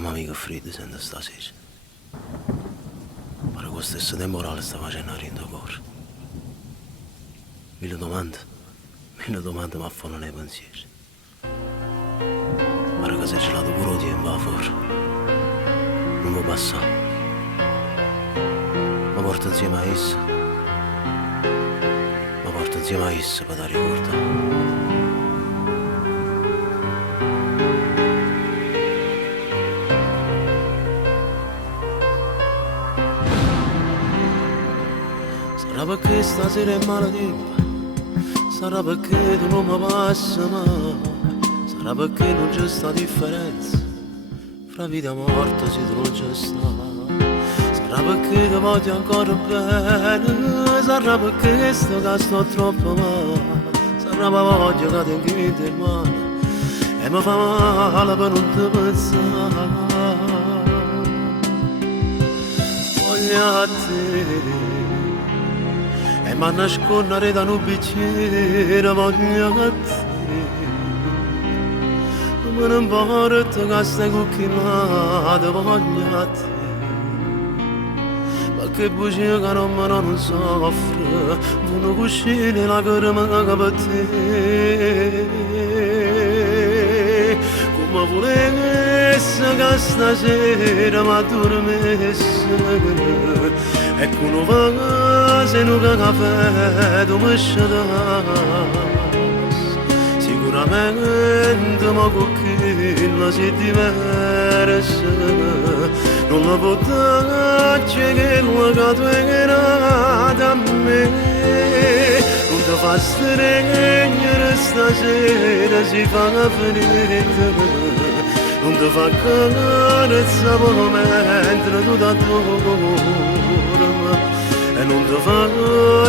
Mamma mia che freddo sento stasera. Pare che lo stesso temporale sta facendo arrivare in cuore. Mille domande mi affonano nei pensieri. Pare che si è gelato pure il tempo fuori. Non può passare. Mi porta insieme a essa. Mi porta insieme a essa per dare ricordare. Sarà perché stasera è maledetto, sarà perché tu non mi passi mai, sarà perché non c'è sta differenza fra vita e morte se tu non c'è sta. Sarà perché ti voglio ancora bene, sarà perché sto troppo male, sarà per voglio che ti inghiti in mano e mi fa male per non ti pensare. Voglio a te e mi nascondere da un bicchiere, voglio a te. Non me ne importa che stai cucchiato, voglio a te. Perché bugia che non soffre, una cuscina la crema per te. Come volessi che stasera mi addormessi e con un vaso e un caffè tu mi scedassi. Sicuramente ma con quella si è diversa, non la potaccia che la tu è nata a me. Non ti fa stregnere stasera, si fa finita, non ti fa carezza mentre tu t'addormi e non ti fa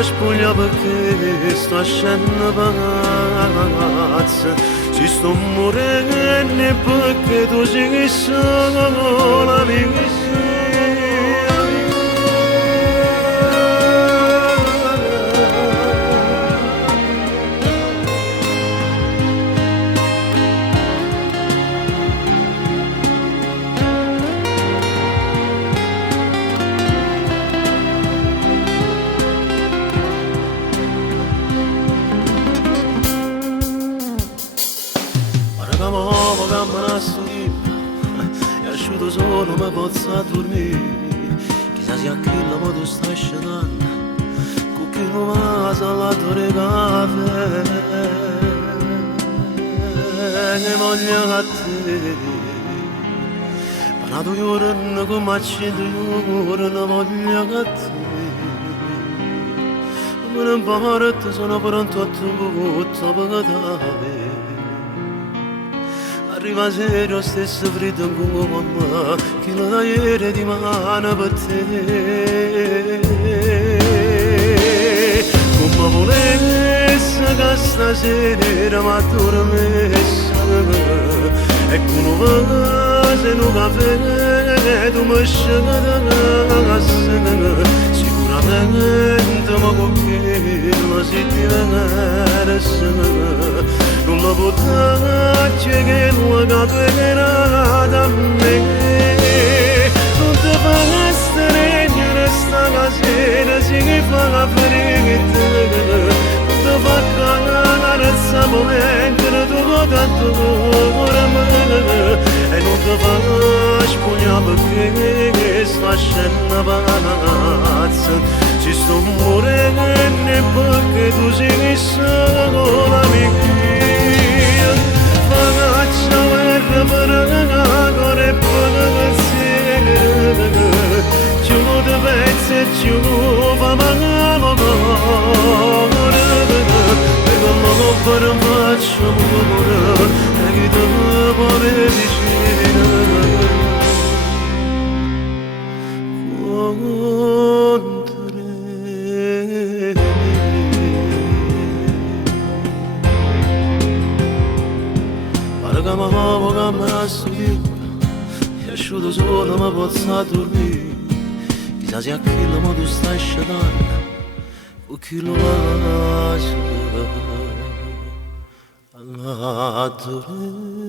spoglia perché sto scendendo pazza. Si sto morendo perché tu sei sola mia. Cammina sto tempo e asciutto solo mi posso dormire. Chissà se a quello ma tu stai scendendo con chi non va alla torre caffè. E voglio a te ma tu giorno come a 100 giorni voglio a te. Non me ne importa, sono pronto a tutto per te. Arriva serio stesso freddo come me, che lo da ieri di mano per te. Come volessi che stasera mi addormessi e con un vaso e un caffè tu mi scedassi. Sicuramente ma con quello si è diversa, non la potaccia che la tu è nata a me. Non ti fa stregnere sta casera, si che fa ferita, non ti fa carezza mentre tu t'addormi e non ti fa spugna perché sto scendendo pazza. Si sto morendo perché tu sei sola mia. Faccia guerra per una cuore e per pensiero, ci vuole pezzi e ci fa male cuore, e come non per un faccio amore e chi ti vuole vicino. Cammina sto tempo e asciutto solo ma posso dormire. Chissà se a quello ma tu stai scendendo o chi lo lascia alla torre.